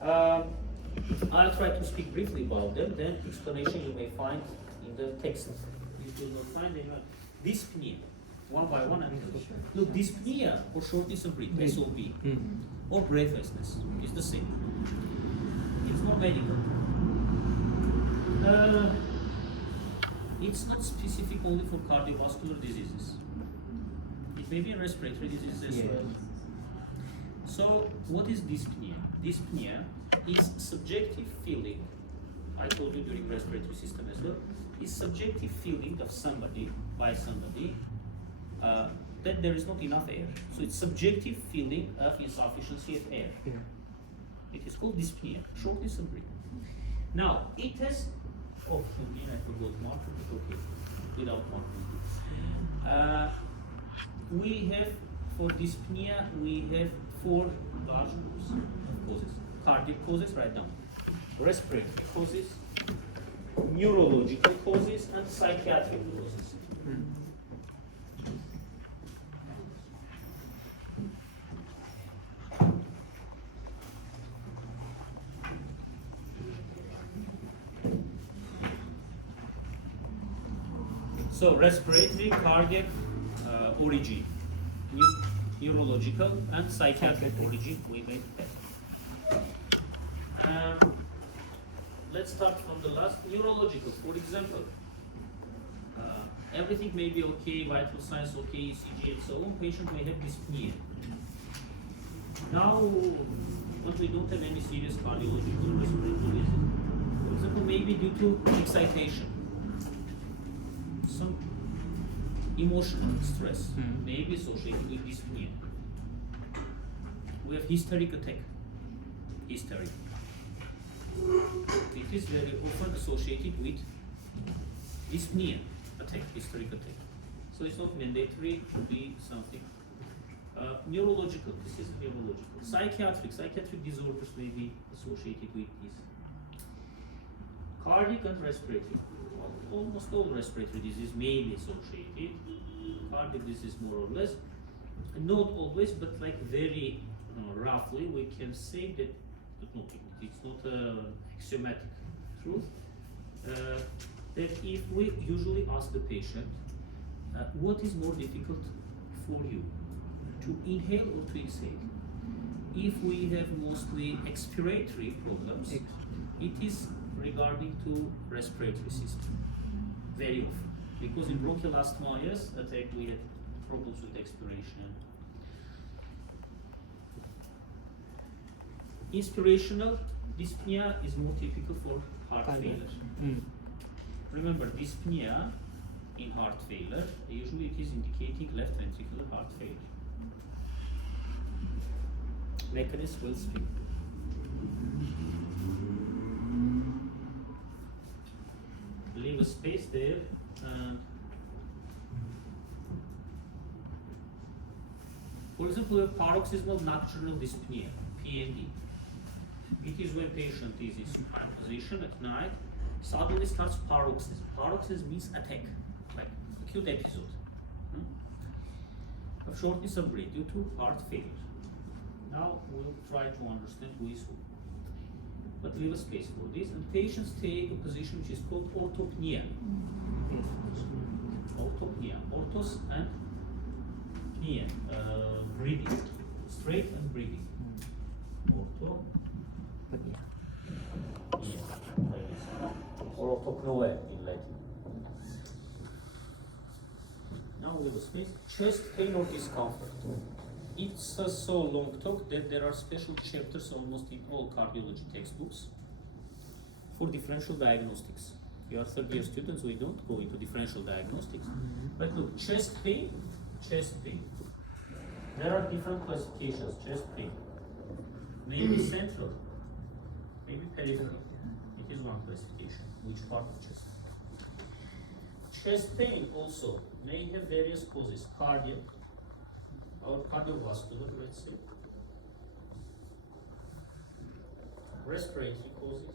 Um, I'll try to speak briefly about them, then explanation you may find in the text. You will not find them. Dyspnea, one by one. And look, dyspnea, or shortness of breath, SOB, or breathlessness, is the same. It's not medical. It's not specific only for cardiovascular diseases. It may be respiratory diseases as well. So, what is dyspnea? Dyspnea is subjective feeling, I told you during respiratory system as well, is subjective feeling of somebody, by somebody, that there is not enough air. So it's subjective feeling of insufficiency of air. Yeah. It is called dyspnea, shortness of breath. Now, it has, oh, I forgot marker, but okay, without marker. We have, for dyspnea, we have 4 large groups of causes. Cardiac causes, write down. Respiratory causes, neurological causes, and psychiatric causes. So, respiratory, cardiac origin, neurological, and psychiatric origin, we made that. Let's start from the last, neurological. For example, everything may be okay, vital signs okay, ECG and so on, patient may have dyspnea. Now, but we don't have any serious cardiological respiratory disease. For example, maybe due to excitation, some emotional stress may be associated with dyspnea. We have hysteric attack. Hysteric. It is very often associated with dyspnea attack, hysteric attack. So it's not mandatory to be something. Neurological, this is neurological. Psychiatric disorders may be associated with this. Cardiac and respiratory. Almost all respiratory disease may be associated. Cardiac disease more or less. Not always, but like very roughly, we can say that, but not, it's not axiomatic truth, that if we usually ask the patient, what is more difficult for you, to inhale or to exhale? If we have mostly expiratory problems, it is regarding to respiratory system, very often. Because in bronchial asthma, yes, attack, we had problems with expiration. Inspirational dyspnea is more typical for heart failure. Remember, dyspnea in heart failure, usually it is indicating left ventricular heart failure. Mechanism will speak. Leave a space there. For example, we have paroxysmal nocturnal dyspnea, PND. It is when patient is in supine position at night, suddenly starts paroxysm. Paroxysm means attack, like acute episode of shortness of breath due to heart failure. Now we'll try to understand who is who. But leave a space for this, and patients take a position which is called orthopnea. Orthopnea, orthos and pnea, breathing, straight and breathing. Ortho. Or orthopnoe in Latin. Now we have a space. Chest pain or discomfort. It's a so long talk that there are special chapters almost in all cardiology textbooks for differential diagnostics. You are third-year students, we don't go into differential diagnostics. But look, chest pain. There are different classifications, chest pain. Maybe central, maybe peripheral. It is one classification. Which part of chest? Chest pain also may have various causes, cardiac or cardiovascular, let's say. Respiratory causes,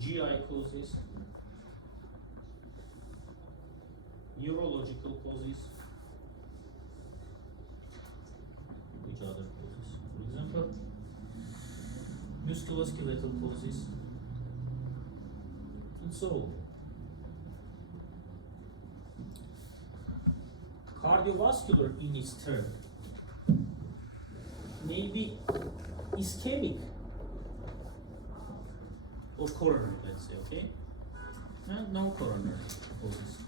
GI causes, neurological causes, which other musculoskeletal causes, and so on. Cardiovascular in its turn may be ischemic or coronary, let's say, okay? And non-coronary causes.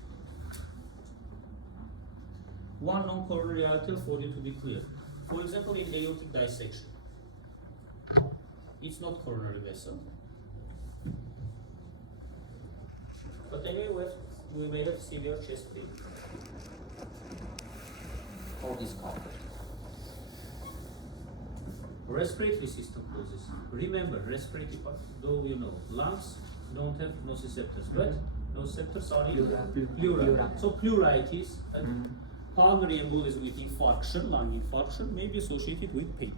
One non-coronary artery for you to be clear. For example, in aortic dissection, it's not coronary vessel, but we may have severe chest pain or discomfort. Respiratory system causes. Remember, respiratory part, though you know, lungs don't have nociceptors, but nociceptors are in pleura. So pleuritis and pulmonary embolism with infarction, lung infarction, may be associated with pain.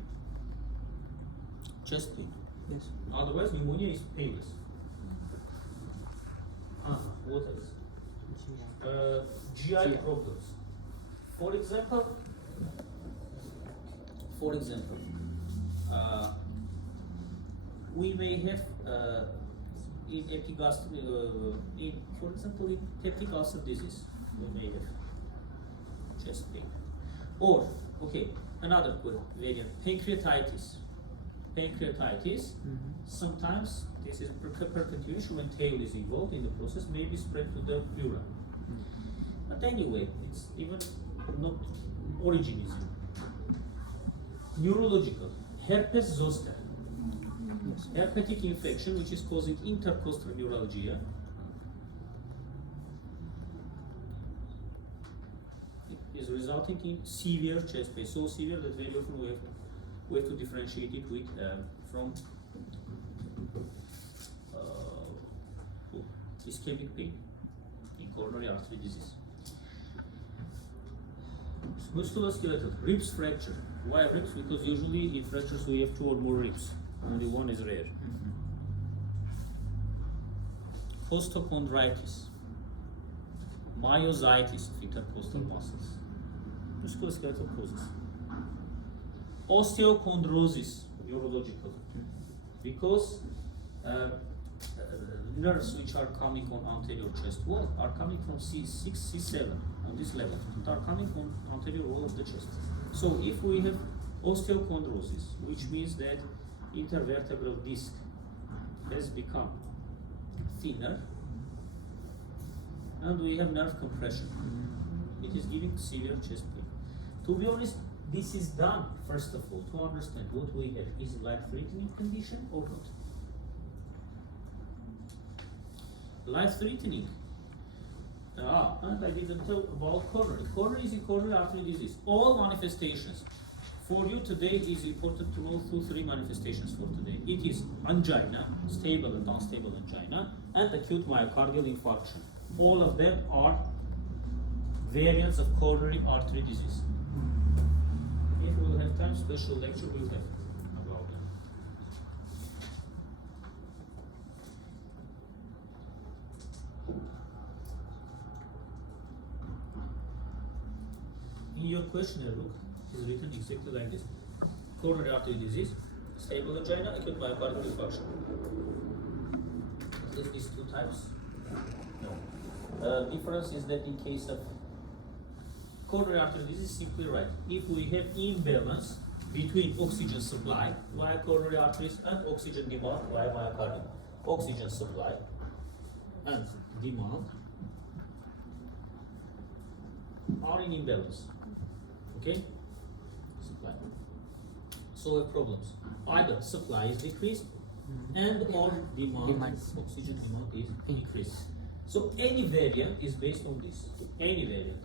Chest pain. Yes. Otherwise, pneumonia is painless. What else? GI problems. For example, we may have in epigastric, for example, in peptic ulcer disease, we may have chest pain. Or, okay, another variant, pancreatitis. Pancreatitis, sometimes this is perpetuation when tail is involved in the process, may be spread to the pleura. But anyway, it's even not originism. Neurological, herpes zoster. Herpetic infection which is causing intercostal neuralgia. It is resulting in severe chest pain, so severe that very often we have to differentiate it with from ischemic pain in coronary artery disease. Musculoskeletal, ribs fracture. Why ribs? Because usually in fractures we have 2 or more ribs. Only one is rare. Costochondritis, myositis of intercostal muscles. Musculoskeletal causes. Osteochondrosis, neurological. Because nerves which are coming on anterior chest wall are coming from C6, C7 on this level. They are coming from anterior wall of the chest. So if we have osteochondrosis, which means that intervertebral disc has become thinner and we have nerve compression, it is giving severe chest pain. To be honest, this is done, first of all, to understand what we have. Is it life-threatening condition or not? Life-threatening. And I didn't tell about coronary. Coronary is a coronary artery disease. All manifestations. For you today is important to know 3 manifestations for today. It is angina, stable and unstable angina, and acute myocardial infarction. All of them are variants of coronary artery disease. If we will have time, special lecture we'll have about them. In your questionnaire book, it is written exactly like this. Coronary artery disease, stable angina, acute myocardial infarction. Is this these 2 types? No. Difference is that in case of coronary artery disease, simply right. If we have imbalance between oxygen supply via coronary arteries and oxygen demand via myocardium, oxygen supply and demand are in imbalance. Okay? Supply. So we have problems. Either supply is decreased and or demand, oxygen demand is increased. So any variant is based on this. Any variant.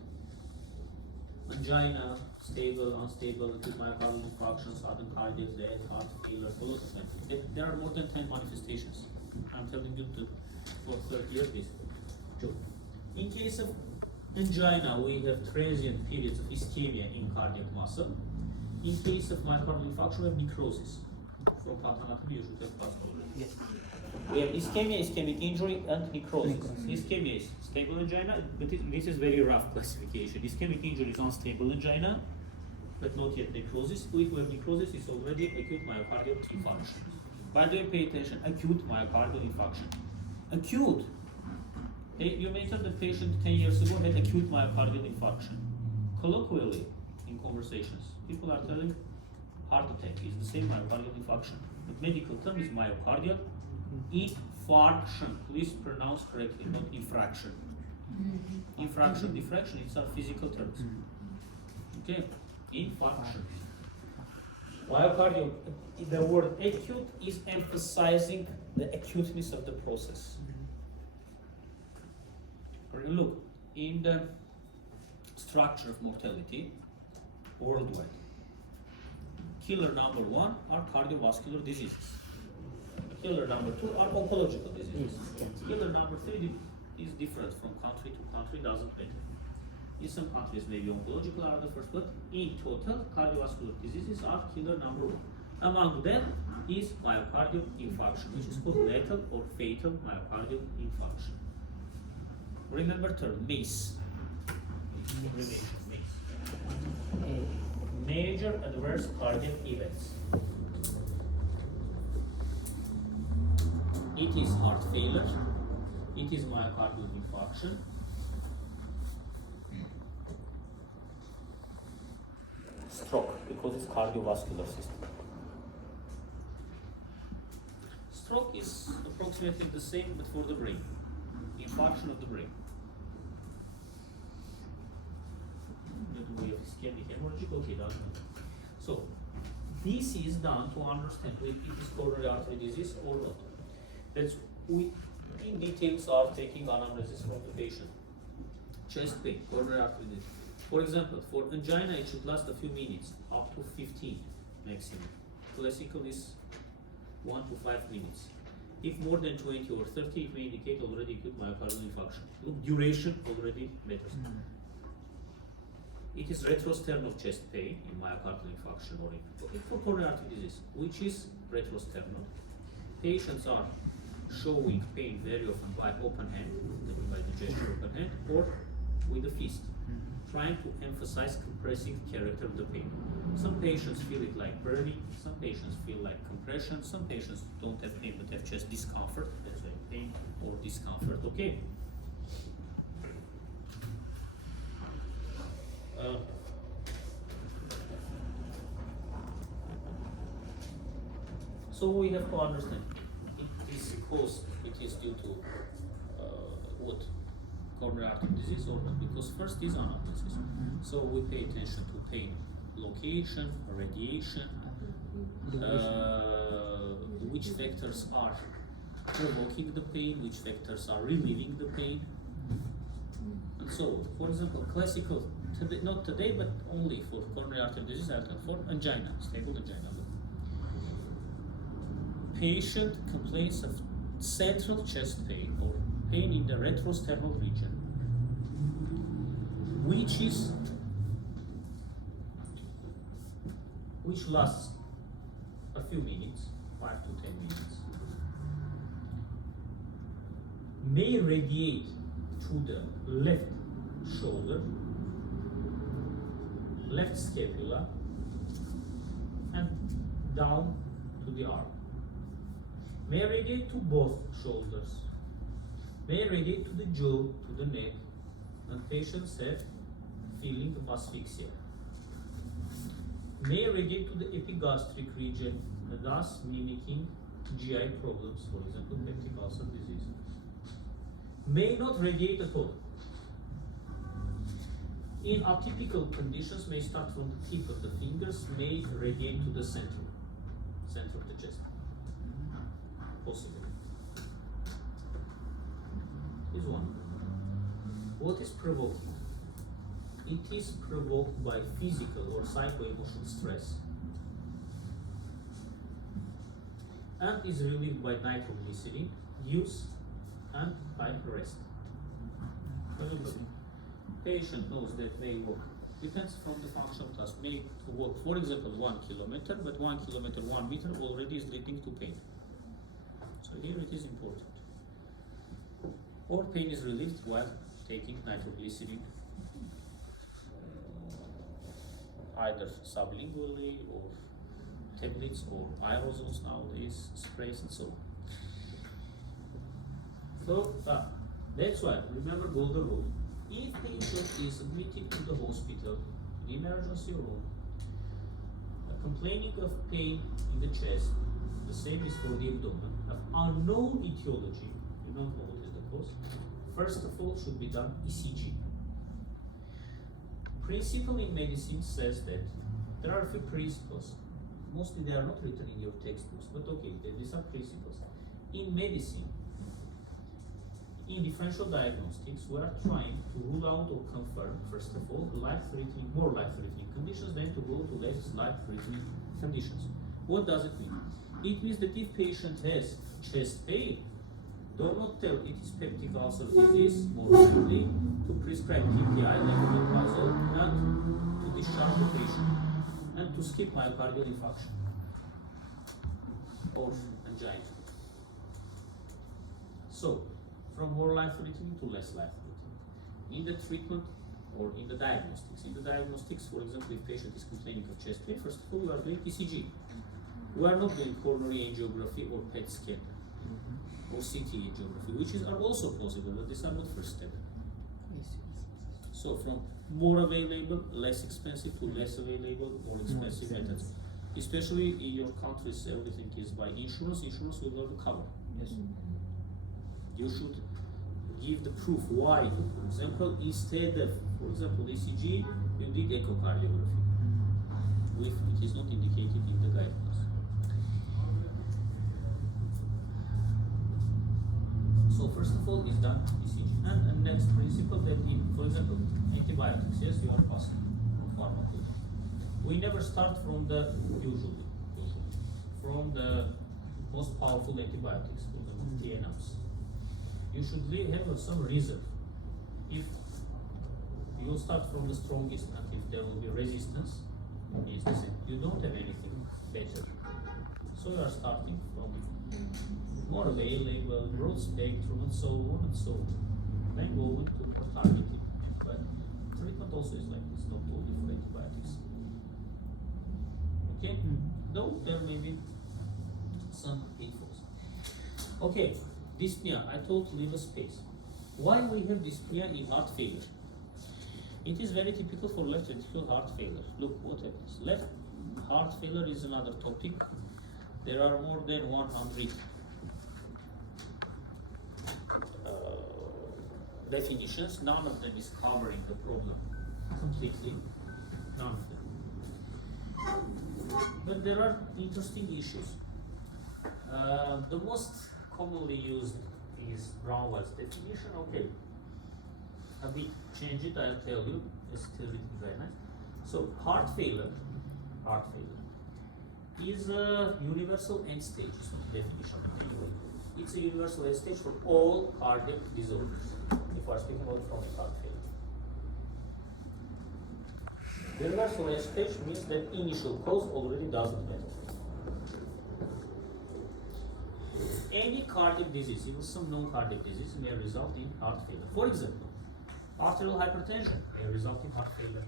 Angina, stable, unstable, acute myocardial infarction, sudden cardiac death, heart failure, a lot of them. There are more than 10 manifestations. I'm telling you for 30 years this. Sure. In case of angina, we have transient periods of ischemia in cardiac muscle. In case of myocardial infarction, we have necrosis. From pathology, you should have passed already. Yes. We have ischemia, ischemic injury, and necrosis. Ischemia is stable angina, but this is very rough classification. Ischemic injury is unstable angina, but not yet necrosis. If we have necrosis, it's already acute myocardial infarction. By the way, pay attention. Acute myocardial infarction. Acute. You may tell the patient 10 years ago had acute myocardial infarction. Colloquially, in conversations, people are telling heart attack is the same myocardial infarction. The medical term is myocardial infarction. Please pronounce correctly, not infraction. Infraction, diffraction, it's our physical terms. Okay, infarction. Myocardial, the word acute is emphasizing the acuteness of the process. Look, in the structure of mortality worldwide, killer number 1 are cardiovascular diseases. Killer number 2 are oncological diseases. Killer number 3 is different from country to country, doesn't matter. In some countries maybe oncological are the first, but in total cardiovascular diseases are killer number 1. Among them is myocardial infarction, which is called lethal or fatal myocardial infarction. Remember term MACE. Major adverse cardiac events. It is heart failure, it is myocardial infarction, stroke, because it's cardiovascular system. Stroke is approximately the same, but for the brain. Infarction of the brain. We have ischemic hemorrhagic, okay, doesn't matter. So, this is done to understand if it is coronary artery disease or not. That's we in details are taking anamnesis from the patient. Chest pain, coronary artery disease. For example, for angina it should last a few minutes, up to 15 maximum. Classical is 1 to 5 minutes. If more than 20 or 30, it may indicate already acute myocardial infarction. Look, duration already matters. It is retrosternal chest pain in myocardial infarction or for coronary artery disease, which is retrosternal. Patients are showing pain very often by open hand, by the gesture open hand, or with a fist, trying to emphasize compressing character of the pain. Some patients feel it like burning, some patients feel like compression, some patients don't have pain but have chest discomfort. That's why pain or discomfort, okay? So we have to understand it is caused, it is due to what? Coronary artery disease or not? Because first is anamnesis. So we pay attention to pain location, radiation, which factors are provoking the pain, which factors are relieving the pain. And so, for example, classical, not today, but only for coronary artery disease, for angina, stable angina. Patient complains of central chest pain or pain in the retrosternal region, which lasts a few minutes, 5 to 10 minutes, may radiate to the left shoulder, left scapula, and down to the arm. May radiate to both shoulders, may radiate to the jaw, to the neck, and patients have feeling of asphyxia. May radiate to the epigastric region, thus mimicking GI problems, for example, peptic ulcer disease. May not radiate at all. In atypical conditions, may start from the tip of the fingers, may radiate to the center of the chest. Possible. Is one. What is provoking? It is provoked by physical or psycho-emotional stress and is relieved by nitroglycerin use and time rest. Patient knows that may walk. Depends from the functional task. May walk, for example, 1 kilometer, but 1 kilometer, 1 meter already is leading to pain. So here it is important. Or pain is relieved while taking nitroglycerin, either sublingually or tablets or aerosols nowadays, sprays and so on. So that's why, remember golden rule. If patient is admitted to the hospital, the emergency room, complaining of pain in the chest, the same is for the abdomen, of unknown etiology, you don't know what is the cause, first of all should be done ECG. Principle in medicine says that there are a few principles. Mostly they are not written in your textbooks, but okay, these are principles. In medicine, in differential diagnostics, we are trying to rule out or confirm, first of all, more life-threatening conditions than to go to less life-threatening conditions. What does it mean? It means that if patient has chest pain, do not tell it is peptic ulcer disease, more likely to prescribe PPI, levodopa, and to discharge the patient, and to skip myocardial infarction or angina. So, from more life-threatening to less life-threatening. In the treatment or in the diagnostics. In the diagnostics, for example, if patient is complaining of chest pain, first of all, we are doing ECG. We are not doing coronary angiography or PET scan or CT angiography, which are also possible, but these are not first step. So from more available, less expensive to less available, more expensive methods. Especially in your countries, everything is by insurance. Insurance will not cover. Yes. You should give the proof why. For example, instead of, for example, ECG, you did echocardiography. If it is not indicated in the guidelines. So first of all is done ECG. And next principle that in, for example, antibiotics, yes, you are passing from pharmacology. We never start from the usually from the most powerful antibiotics, for example, TNMs. You should have some reserve. If you start from the strongest and if there will be resistance, it's the same. You don't have anything better. So you are starting from more available, broad spectrum, and so on and so on. Then going to targeting. But treatment also is like this, not only for antibiotics. Okay? Though there may be some pitfalls. Okay, dyspnea. I told to leave a space. Why we have dyspnea in heart failure? It is very typical for left ventricular heart failure. Look what happens. Left heart failure is another topic. There are more than 100 definitions. None of them is covering the problem completely. None of them. But there are interesting issues. The most commonly used is Brown-Wells definition. Okay, a bit change it, I'll tell you. It's still written very nice. So heart failure is a universal end stage. It's not definition anyway. It's a universal end stage for all cardiac disorders. If we're speaking about chronic heart failure. Universal end stage means that initial cause already doesn't matter. Any cardiac disease, even some non-cardiac disease, may result in heart failure. For example, arterial hypertension may result in heart failure.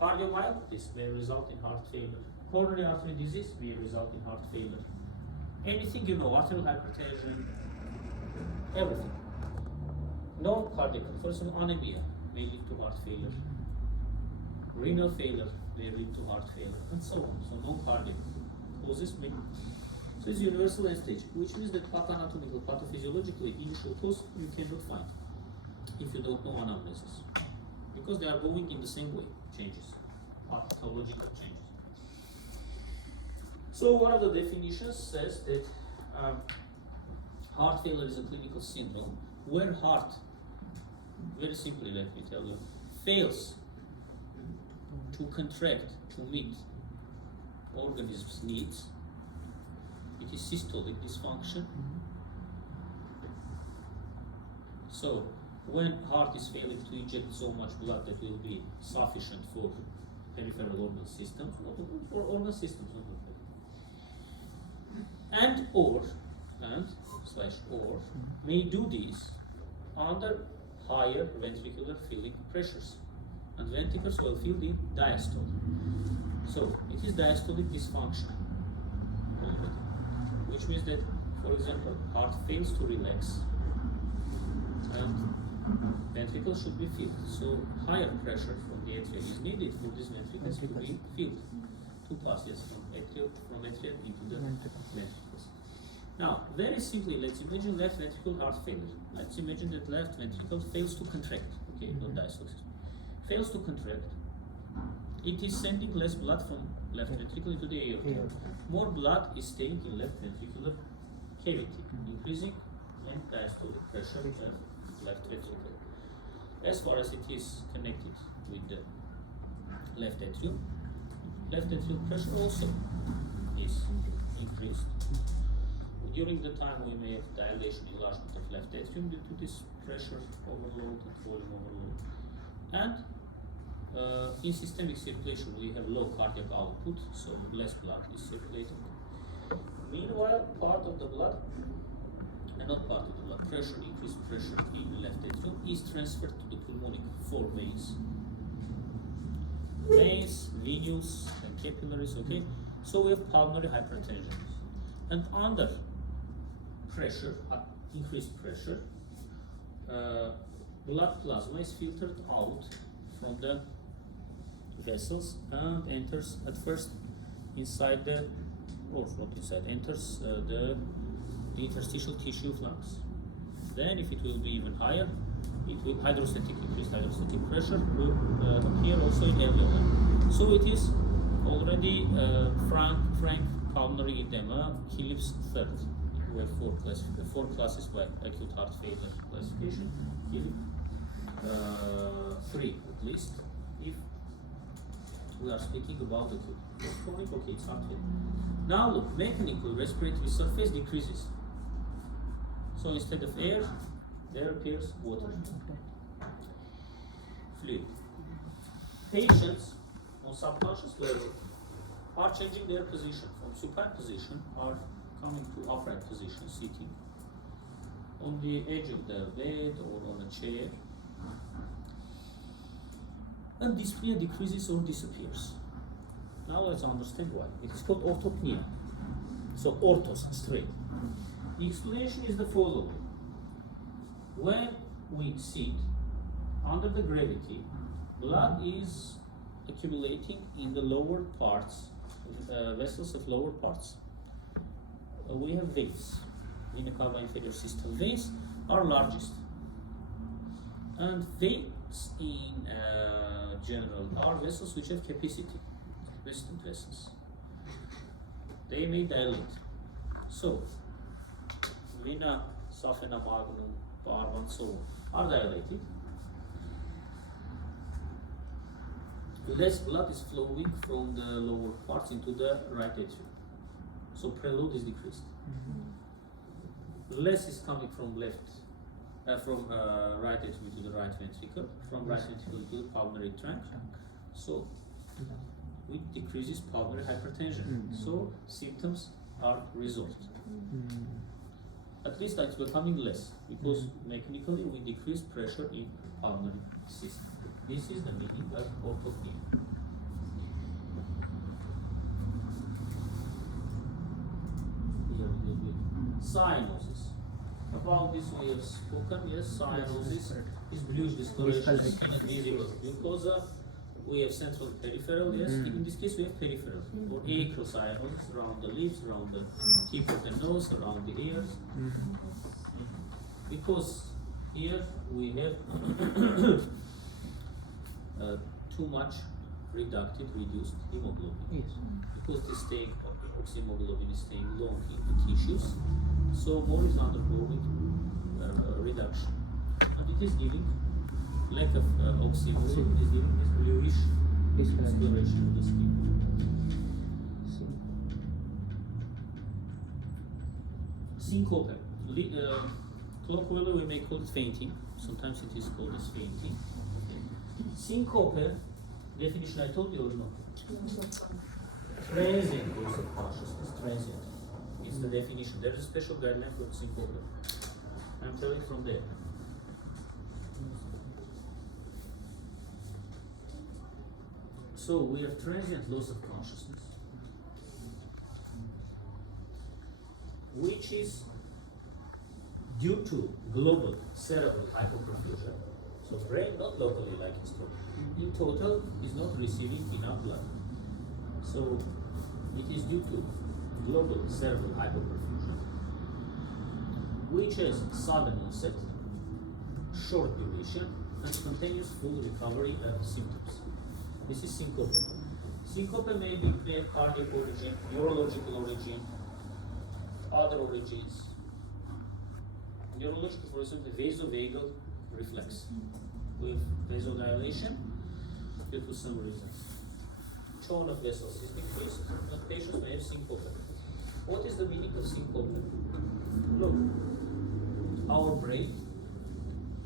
Cardiomyopathy may result in heart failure. Coronary artery disease may result in heart failure. Anything you know, arterial hypertension, everything. Non-cardiac, for example, anemia may lead to heart failure. Renal failure may lead to heart failure, and so on. So non-cardiac causes may. So it's universal end stage, which means that pathanatomical, pathophysiologically, initial cause you cannot find if you don't know anamnesis, because they are going in the same way, changes, pathological changes. So one of the definitions says that heart failure is a clinical syndrome where heart, very simply let me tell you, fails to contract to meet organism's needs. It is systolic dysfunction. So when heart is failing to inject so much blood that will be sufficient for peripheral organ systems, not for organ systems, not and or may do this under higher ventricular filling pressures, and ventricles will fill in diastole. So it is diastolic dysfunction. which means that, for example, heart fails to relax and ventricle should be filled. So higher pressure from the atrium is needed for these ventricles to be filled, to pass from atrium into the ventricles. Now, very simply, let's imagine left ventricle heart failure. Let's imagine that left ventricle fails to contract. Okay, not diastolic. Fails to contract. It is sending less blood from left ventricle into the aorta. More blood is staying in left ventricular cavity, increasing end diastolic pressure of left ventricle. As far as it is connected with the left atrium pressure also is increased. During the time we may have dilation, enlargement of left atrium due to this pressure overload and volume overload. And in systemic circulation we have low cardiac output, so less blood is circulating. Meanwhile, part of the blood, and not part of the blood, increased pressure in the left atrium is transferred to the pulmonic four veins. Veins, venules, and capillaries, okay? So we have pulmonary hypertension. And under pressure, increased pressure, blood plasma is filtered out from the vessels and enters at first inside the, or not inside, enters the interstitial tissue of lungs. Then if it will be even higher, it will increased hydrostatic pressure will appear also in alveoli. So it is already frank pulmonary edema, Phillips third. We have four classes by acute heart failure classification. Three at least, if we are speaking about acute. Chronic, okay, it's heart failure. Now look, mechanical respiratory surface decreases. So instead of air, there appears water, fluid. Patients on subconscious level are changing their position from supine position, are coming to upright position, sitting on the edge of the bed or on a chair, and dyspnea decreases or disappears. Now let's understand why. It is called orthopnea. So orthos, straight. The explanation is the following. When we sit under the gravity, blood is accumulating in the lower parts, vessels of lower parts. We have veins, vena cava inferior system. Veins are largest, and veins in general are vessels which have capacity, capacitance vessels. They may dilate. So, vena, saphena, magnum, parva, and so on are dilated. Less blood is flowing from the lower parts into the right atrium. So preload is decreased. Less is coming from right atrium to the right ventricle, from right ventricle to the pulmonary trunk. So it decreases pulmonary hypertension. So symptoms are resolved. At least it's becoming less, because mechanically we decrease pressure in pulmonary system. This is the meaning of orthopnea. Cyanosis. About this we have spoken. Yes, cyanosis is bluish discoloration, skin invisible glucosa. We have central and peripheral. Yes, in this case we have peripheral or acral cyanosis around the lips, around the tip of the nose, around the ears. Because here we have too much reduced hemoglobin. Yes. Because the oxyhemoglobin is staying long in the tissues, so more is undergoing reduction, and it is giving lack of oxyhemoglobin is giving this bluish discoloration of the skin. Syncope. Colloquially we may call it fainting. Sometimes it is called as fainting. Syncope, definition I told you or not? Transient loss of consciousness. Transient. It's the definition. There is a special guideline for syncope. I'm telling from there. So we have transient loss of consciousness. which is due to global cerebral hypoperfusion. So brain not locally like in stroke. In total is not receiving enough blood. So it is due to global cerebral hypoperfusion, which has sudden onset, short duration, and spontaneous full recovery of symptoms. This is syncope. Syncope may have cardiac origin, neurological origin, other origins. Neurological, for example, the vasovagal reflex with vasodilation due to some reasons. Tone of vessels is decreased, and patients may have syncope. What is the meaning of syncope? Look, our brain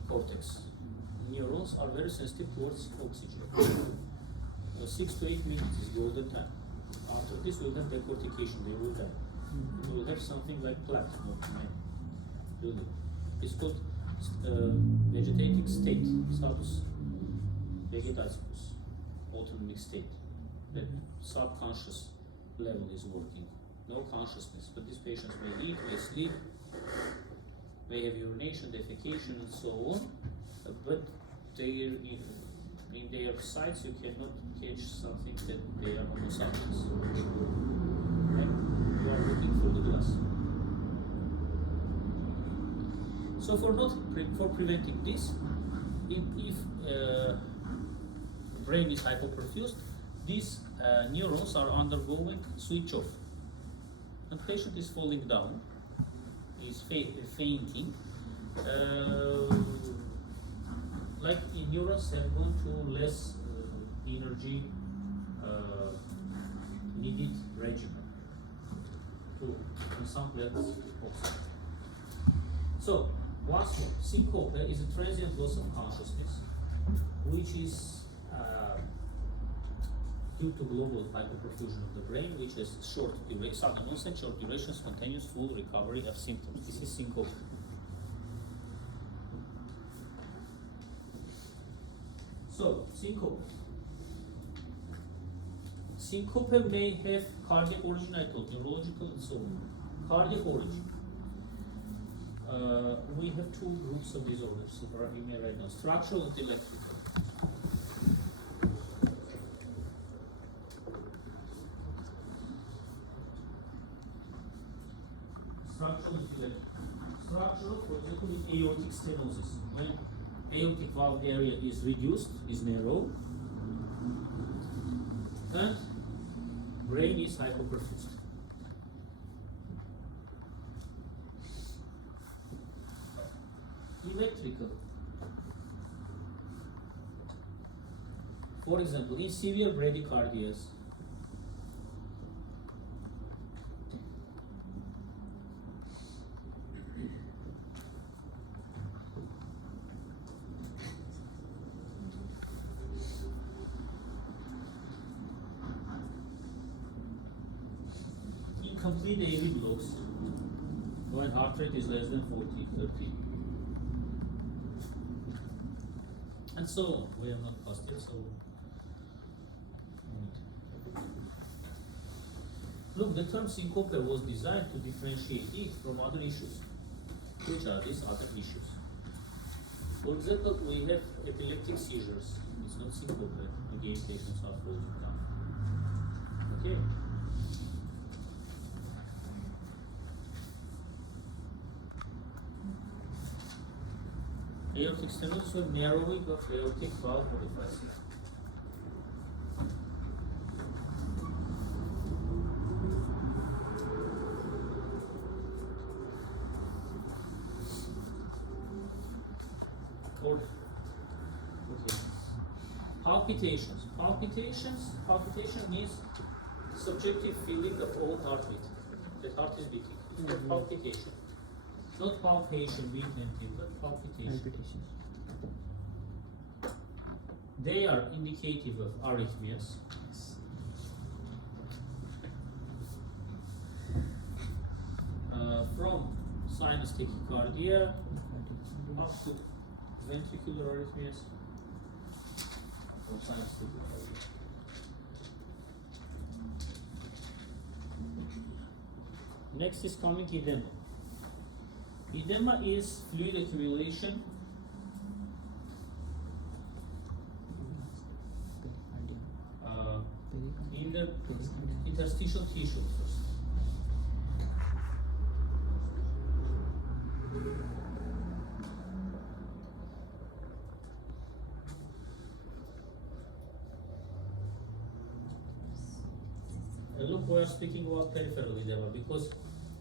cortex neurons are very sensitive towards oxygen. 6 to 8 minutes is golden time. After this, we'll have decortication, they will die. We will have something like plaque, really. It's called vegetative state, status vegetativus, autonomic state. The subconscious level is working, no consciousness, but these patients may eat, may sleep, may have urination, defecation, and so on, but in their sights you cannot catch something that they are homo sapiens. Right? You are looking through the glass. So for preventing this, if brain is hypoperfused, these neurons are undergoing switch off, and patient is falling down, is fainting. Like neurons have gone to less energy needed regimen to in some places oxygen. So once more, syncope is a transient loss of consciousness, which is due to global hypoperfusion of the brain, which has short duration, sudden onset, short duration, spontaneous full recovery of symptoms. This is syncope. So, syncope. Syncope may have cardiac origin, I told, neurological and so on. Cardiac origin. We have two groups of disorders that are in here right now, structural and electrical. Structural, for example, in aortic stenosis, when aortic valve area is reduced, is narrow, and brain is hypoperfused. Electrical. For example, in severe bradycardias, complete AV blocks when heart rate is less than 40, 30. And so on. We have not passed it, so. Look, the term syncope was designed to differentiate it from other issues. Which are these other issues? For example, we have epileptic seizures. It's not syncope. Again, patients are falling down. Okay. Aortic stenosis with narrowing of aortic valve modification. Okay. Palpitations. Palpitation means subjective feeling of all heartbeat. The heart is beating. It's called palpitation. Not palpation, beat and but palpitation. They are indicative of arrhythmias. From sinus tachycardia up to ventricular arrhythmias. From sinus tachycardia. Next is coming edema. Edema is fluid accumulation in the interstitial tissue first. Look, we are speaking about peripheral edema because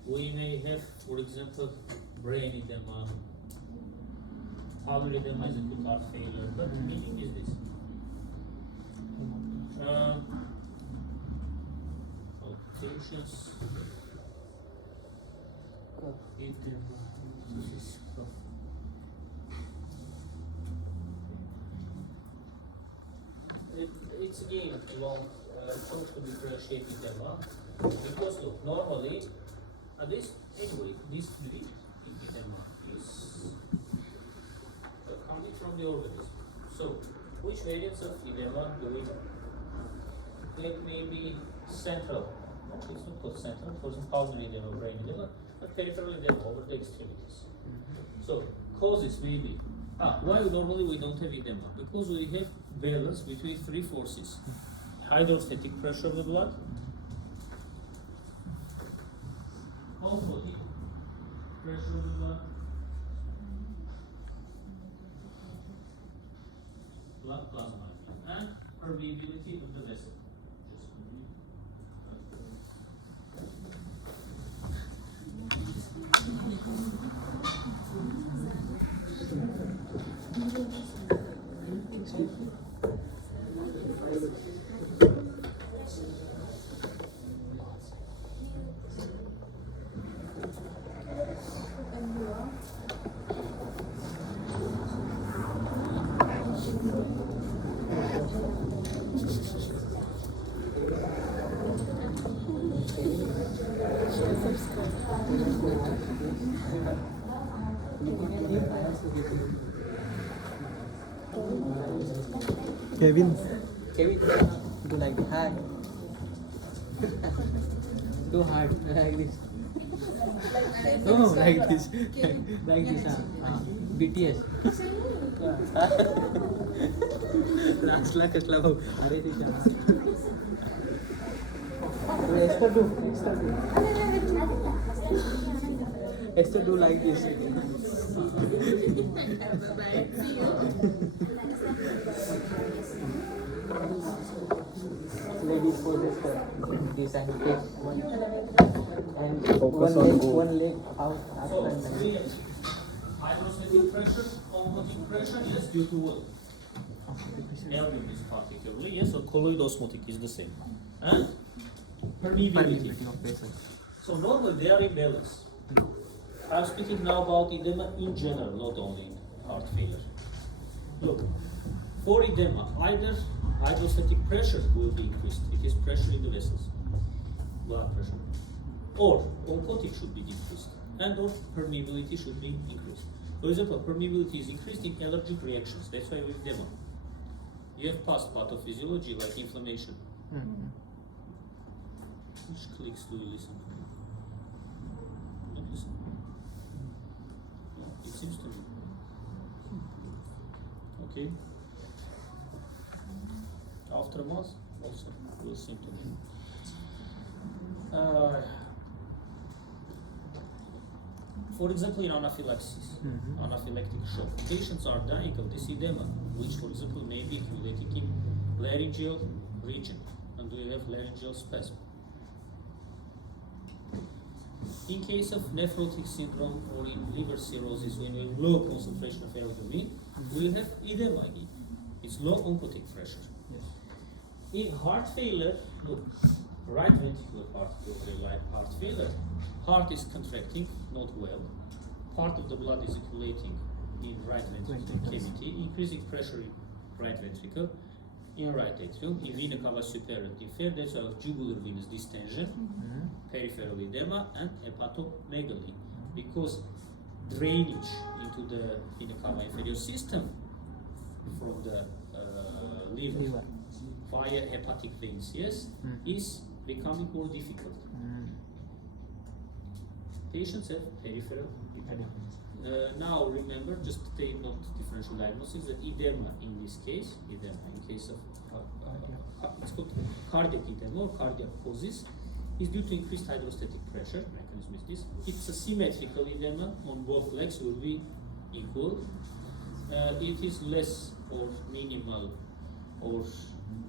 we may have, for example, brain edema, pulmonary edema is acute heart failure, but the meaning is this. Patients it's again long talk to differentiate edema because look, normally this anyway this fluid edema is coming from the organism. So which variants of edema do we have? It may be central. It's not called central, for example, pulmonary edema, brain edema, but peripheral edema over the extremities. So, causes may be, why normally we don't have edema? Because we have balance between three forces. Hydrostatic pressure of the blood, osmotic pressure of the blood, blood plasma, and permeability of the vessel. Kevin, do like hard. Do hard like this. No, like this. Like this. BTS. Lastla kasla bhau. Are extra do like this. Ladies poses this and take one and one leg out So, after hydrostatic pressure, osmotic pressure, yes, due to what? Albumin is particularly, yes, so colloid osmotic is the same. And permeability. of pressure. So normally they are in balance. I'm speaking now about edema in general, not only in heart failure. Look, for edema, either hydrostatic pressure will be increased, it is pressure in the vessels, blood pressure, or oncotic should be decreased, and or permeability should be increased. For example, permeability is increased in allergic reactions, that's why with edema. You have past pathophysiology like inflammation. Which clicks do you listen to? Don't listen. No, it seems to me. Okay. Aftermath also will seem to me. For example, in anaphylaxis, anaphylactic shock, patients are dying of this edema, which, for example, may be accumulating in laryngeal region, and we have laryngeal spasm. In case of nephrotic syndrome or in liver cirrhosis, when we have low concentration of albumin, we have edema again. It's low oncotic pressure. Yes. In heart failure, look, right ventricular heart failure, heart is contracting, not well. Part of the blood is accumulating in right ventricular cavity, increasing pressure in right ventricle, in right atrium, in vena cava superior and inferior, that's why jugular venous distension, peripheral edema, and hepatomegaly, because drainage into the vena cava inferior system from the liver via hepatic veins, yes, is becoming more difficult. patients have peripheral edema. Now remember, just take note differential diagnosis that edema in this case, edema in case of it's called cardiac edema or cardiac causes, is due to increased hydrostatic pressure. Mechanism is this. It's a symmetrical edema on both legs will be equal. It is less or minimal or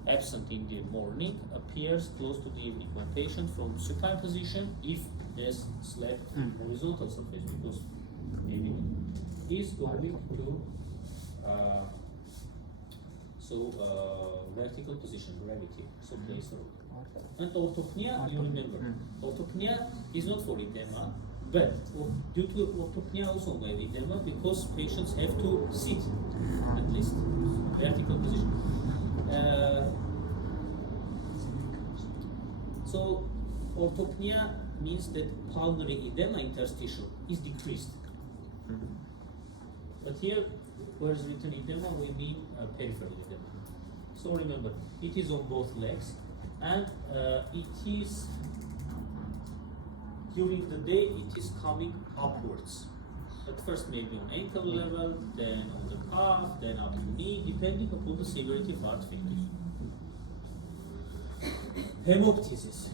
absent in the morning, appears close to the evening when patient from supine position, if has slept horizontal surface, because maybe is going to vertical position, gravity, so place role. And orthopnea, you remember, orthopnea is not for edema, but due to orthopnea also may have edema because patients have to sit at least vertical position. So orthopnea means that pulmonary edema interstitial is decreased. But here, where is written edema, we mean peripheral edema. So remember, it is on both legs, and it is during the day. It is coming upwards. At first, maybe on ankle level, then on the calf, then up to the knee, depending upon the severity of heart failure. Hemoptysis.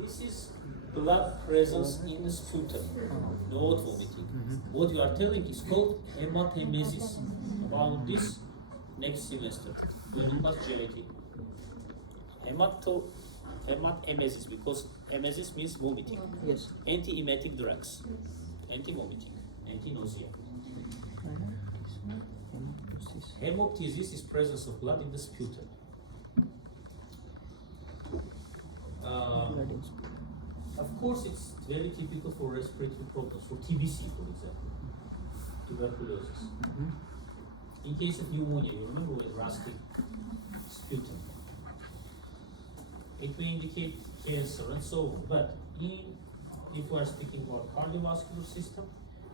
This is blood presence in the sputum, not vomiting. What you are telling is called hematemesis. About this next semester, 11 plus GIT. Hematemesis, because emesis means vomiting. Yes. Anti-emetic drugs, anti-vomiting, anti-nausea. Hemoptysis is presence of blood in the sputum. Of course, it's very typical for respiratory problems, for TBC, for example, tuberculosis. In case of pneumonia, you remember with rusty sputum. It may indicate cancer and so on, but if we are speaking about cardiovascular system,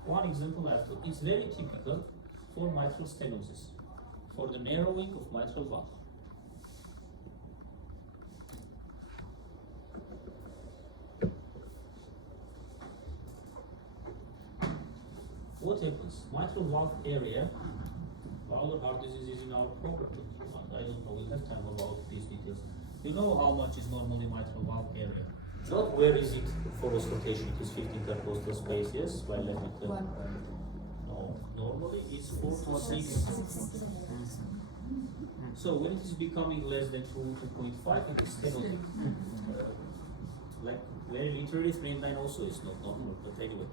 one example I have to, it's very typical for mitral stenosis, for the narrowing of mitral valve. What happens? Mitral valve area, valvular heart disease is in our program. I don't know, we'll have time about these details. You know how much is normally mitral valve area? Not where is it for auscultation, it is 15 intercostal space, yes, by left ventricle. No, normally it's 4 to 6. So when it is becoming less than 2.5, it is stenotic. Like very literally 3 and 9 also is not normal, but anyway.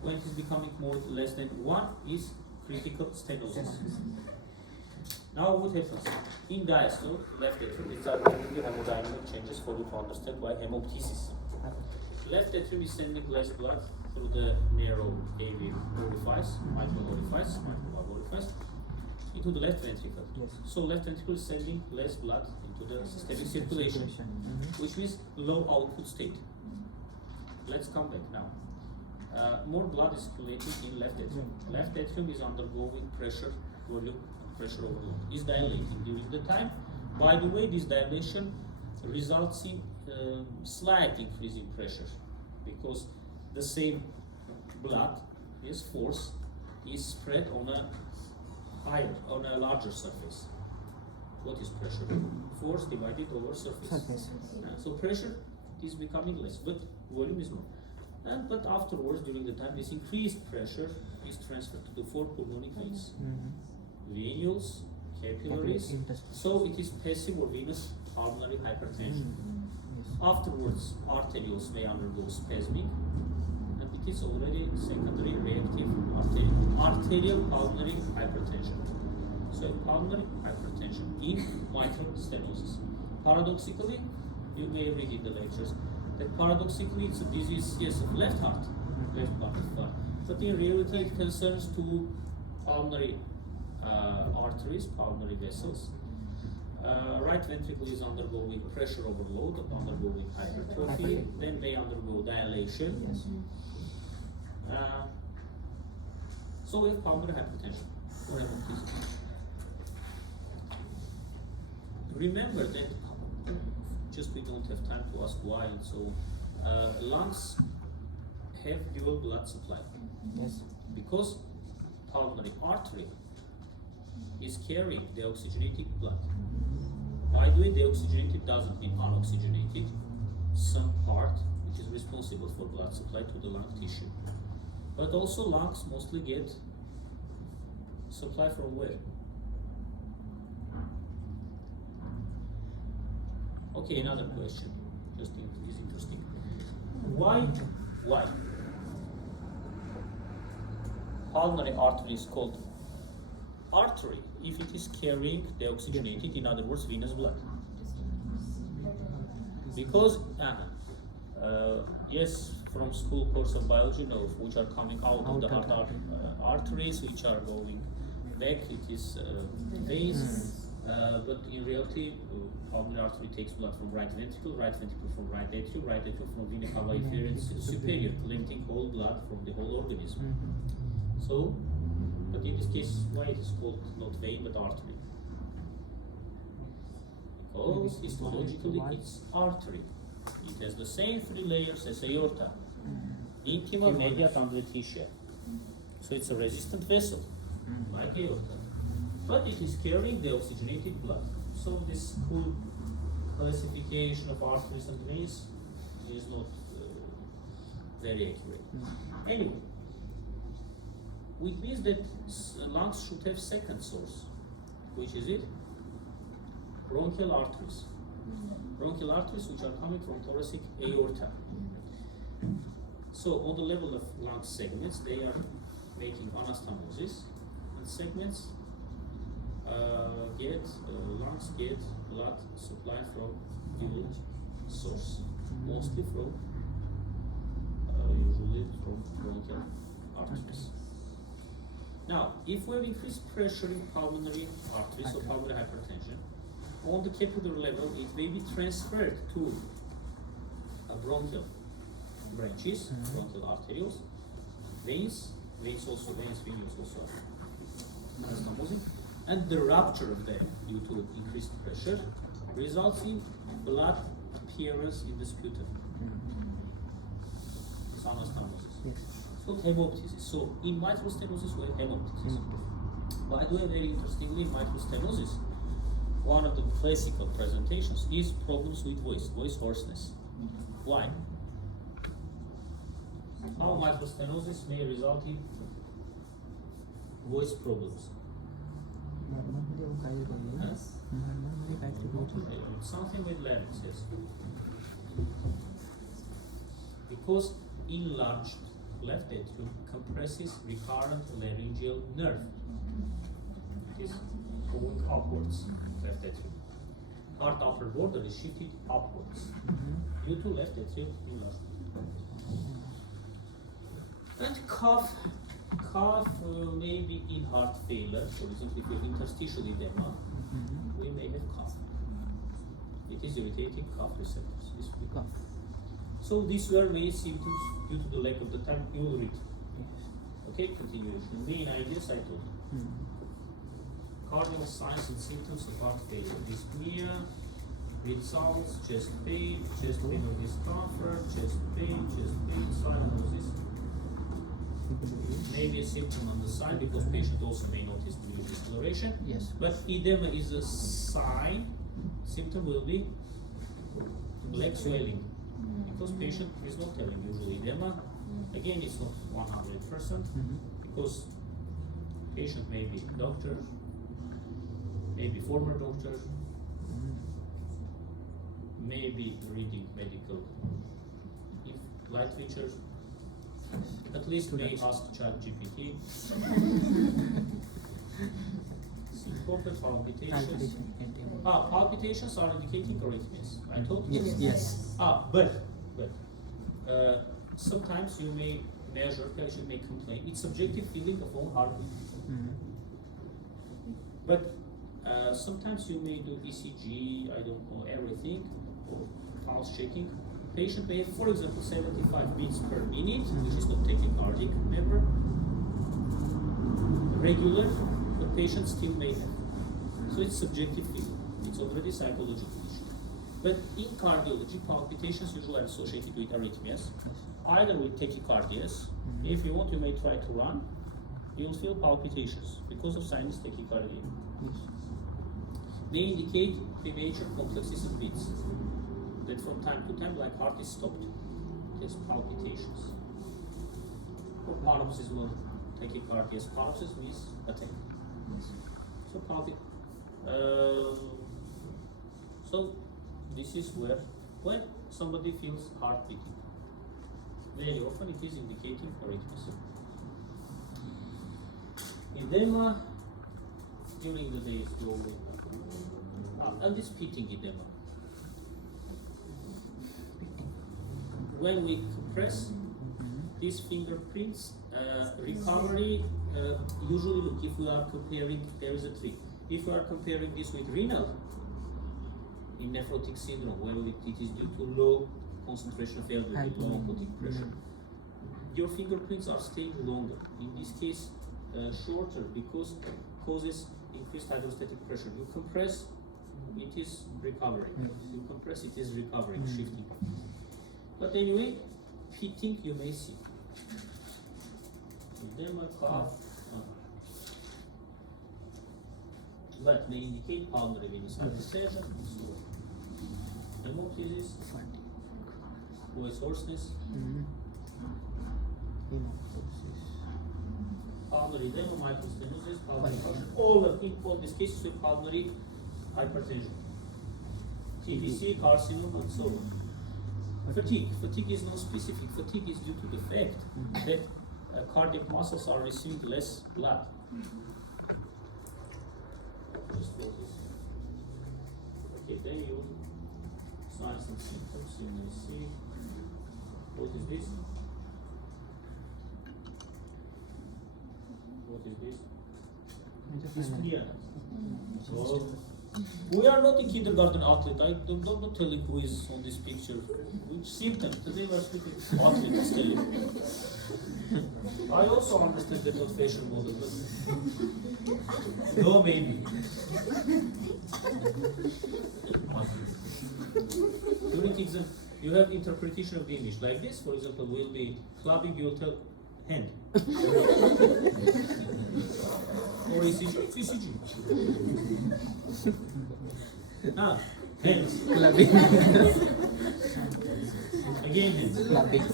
When it is becoming less than 1 is critical stenosis. Now what happens? In diastole, left atrium, these are the hemodynamic changes for you to understand why hemoptysis. Left atrium is sending less blood through the narrow AV orifice, mitral orifice, into the left ventricle. Yes. So left ventricle is sending less blood into the systemic circulation, which means low output state. Let's come back now. More blood is circulating in left atrium. Left atrium is undergoing pressure, volume, pressure overload. Is dilating during the time. By the way, this dilation results in slight increase in pressure because the same blood, this force, is spread on a larger surface. What is pressure? Force divided over surface. So pressure is becoming less, but volume is more. But afterwards, during the time, this increased pressure is transferred to the 4 pulmonic veins. Venules, capillaries, so it is passive or venous pulmonary hypertension. Afterwards, arterioles may undergo spasmic, and it is already secondary reactive arterial pulmonary hypertension. So pulmonary hypertension in mitral stenosis. Paradoxically, you may read in the lectures that paradoxically it's a disease, yes, of left heart, left part of heart, but in reality it concerns two pulmonary arteries, pulmonary vessels. Right ventricle is undergoing pressure overload, undergoing hypertrophy, then they undergo dilation. Yes. So we have pulmonary hypertension or hemoptysis. Remember that just we don't have time to ask why. So lungs have dual blood supply. Yes. Because pulmonary artery is carrying the oxygenated blood. By the way, the oxygenated doesn't mean unoxygenated. Some part which is responsible for blood supply to the lung tissue. But also lungs mostly get supply from where? Okay, another question. Just is interesting. Why pulmonary artery is called artery if it is carrying the oxygenated, in other words, venous blood? Because yes, from school course of biology, know which are coming out of the heart arteries, which are going back. It is veins. But in reality, pulmonary artery takes blood from right ventricle from right atrium from vena cava inferior superior, collecting whole blood from the whole organism. So, but in this case, why it is called not vein but artery? Because histologically it's artery. It has the same 3 layers as aorta. Intima, media, adventitia. So it's a resistant vessel, like aorta. But it is carrying the oxygenated blood. So this full classification of arteries and veins is not very accurate. Anyway, which means that lungs should have second source. Which is it? Bronchial arteries. Bronchial arteries which are coming from thoracic aorta. So on the level of lung segments, they are making anastomosis, and segments lungs get blood supply from dual source, mostly from usually from bronchial arteries. Now, if we have increased pressure in pulmonary arteries, so pulmonary hypertension, on the capillary level, it may be transferred to bronchial branches, bronchial arterioles, veins also anastomosis, and the rupture of them due to increased pressure results in blood appearance in the sputum. It's anastomosis. Yes. So hemoptysis. So in mitral stenosis we have hemoptysis. By the way, very interestingly, in mitral stenosis, one of the classical presentations is problems with voice hoarseness. Why? How mitral stenosis may result in voice problems? Something with larynx, yes. Because enlarged left atrium compresses recurrent laryngeal nerve. It is going upwards, left atrium. Heart upper border is shifted upwards due to left atrial enlargement. And cough maybe in heart failure, for example, if you have interstitial edema, we may have cough. It is irritating cough receptors. This will be cough. So these were main symptoms due to the lack of the time you will read. Okay, continuation. Main ideas I told you. Cardinal signs and symptoms of heart failure: dyspnea, breath sounds, chest pain or discomfort, chest pain, cyanosis. Maybe a symptom on the side because patient also may notice blue discoloration. Yes. But edema is a sign. Symptom will be black swelling because patient is not telling usually edema. Again, it's not 100% because patient may be doctor, maybe former doctor, maybe reading medical literature. At least may ask ChatGPT. Syncopate, palpitations. Palpitations are indicating arrhythmias. I told you. Yes. But sometimes you may measure, patient may complain. It's subjective feeling of own heartbeat. But sometimes you may do ECG, I don't know, everything, or pulse checking. Patient may have, for example, 75 beats per minute, which is not tachycardic, remember? Regular, but patient still may have. So it's subjective feeling. It's already psychological issue. But in cardiology, palpitations usually are associated with arrhythmias, either with tachycardias. If you want, you may try to run. You'll feel palpitations because of sinus tachycardia. May indicate premature complex system beats. That from time to time, like heart is stopped. There's palpitations. Or paroxysmal tachycardias. Paroxysm means attack. So so this is where when somebody feels heart beating, very often it is indicating arrhythmia. Edema during the day slowly. And this pitting edema. When we compress these fingerprints, recovery, usually look, if we are comparing, there is a trick. If we are comparing this with renal, in nephrotic syndrome, where it is due to low concentration of LDL, low oncotic pressure, your fingerprints are staying longer. In this case, shorter because it causes increased hydrostatic pressure. You compress, it is recovering. You compress, it is recovering, shifting. But anyway, pitting you may see. Edema, cough, that may indicate pulmonary venous hypertension. Hemoptysis, voice hoarseness, pulmonary edema, microstenosis, pulmonary hypertension. All these cases with pulmonary hypertension, TBC, carcinoma, and so on. Fatigue. Fatigue is non-specific. Fatigue is due to the fact that cardiac muscles are receiving less blood. Just for this. Okay, then you signs and symptoms you may see. What is this? What is this? Dyspnea. So, we are not in kindergarten athlete. I'm not telling who is on this picture. Which symptoms? Today we are speaking athletes telling. I also understand the not facial model, but no, maybe. During exam, you have interpretation of the image. Like this, for example, will be clubbing, you'll tell hand. Or ECG, it's ECG. Hands. Clubbing. Again, hands. Clubbing.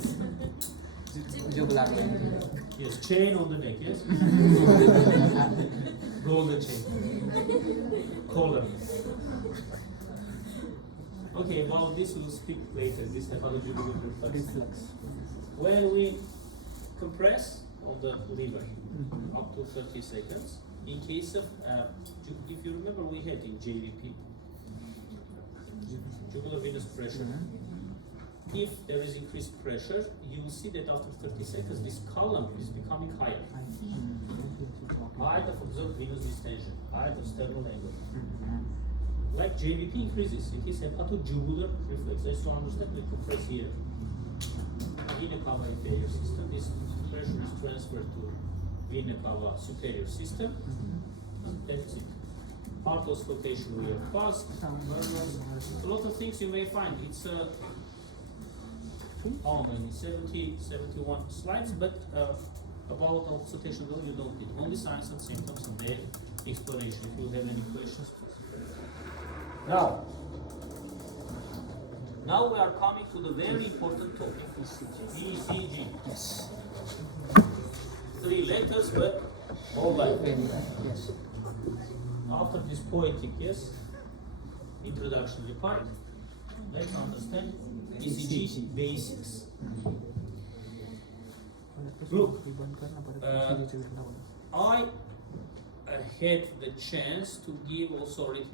Juggling. Yes, chain on the neck, yes? Roll the chain. Collar. Okay, about this we'll speak later, this pathology reflux. When we compress on the liver up to 30 seconds, in case of, if you remember, we had in JVP, jugular venous pressure. If there is increased pressure, you will see that after 30 seconds, this column is becoming higher. Height of observed venous distension, height of sternal angle. Like JVP increases, it is hepatojugular reflex. Let's understand, we compress here. Vena cava inferior system, this pressure is transferred to vena cava superior system, and that's it. Heart auscultation we have passed, a lot of things you may find. It's maybe 70, 71 slides, but about auscultation though you don't need. Only signs and symptoms and their explanation. If you have any questions, please. Now we are coming to the very important topic, ECG. Yes. 3 letters, but all life. Yes. After this poetic, yes, introductory part, let's understand ECG basics. Look, I had the chance to give also arrhythmia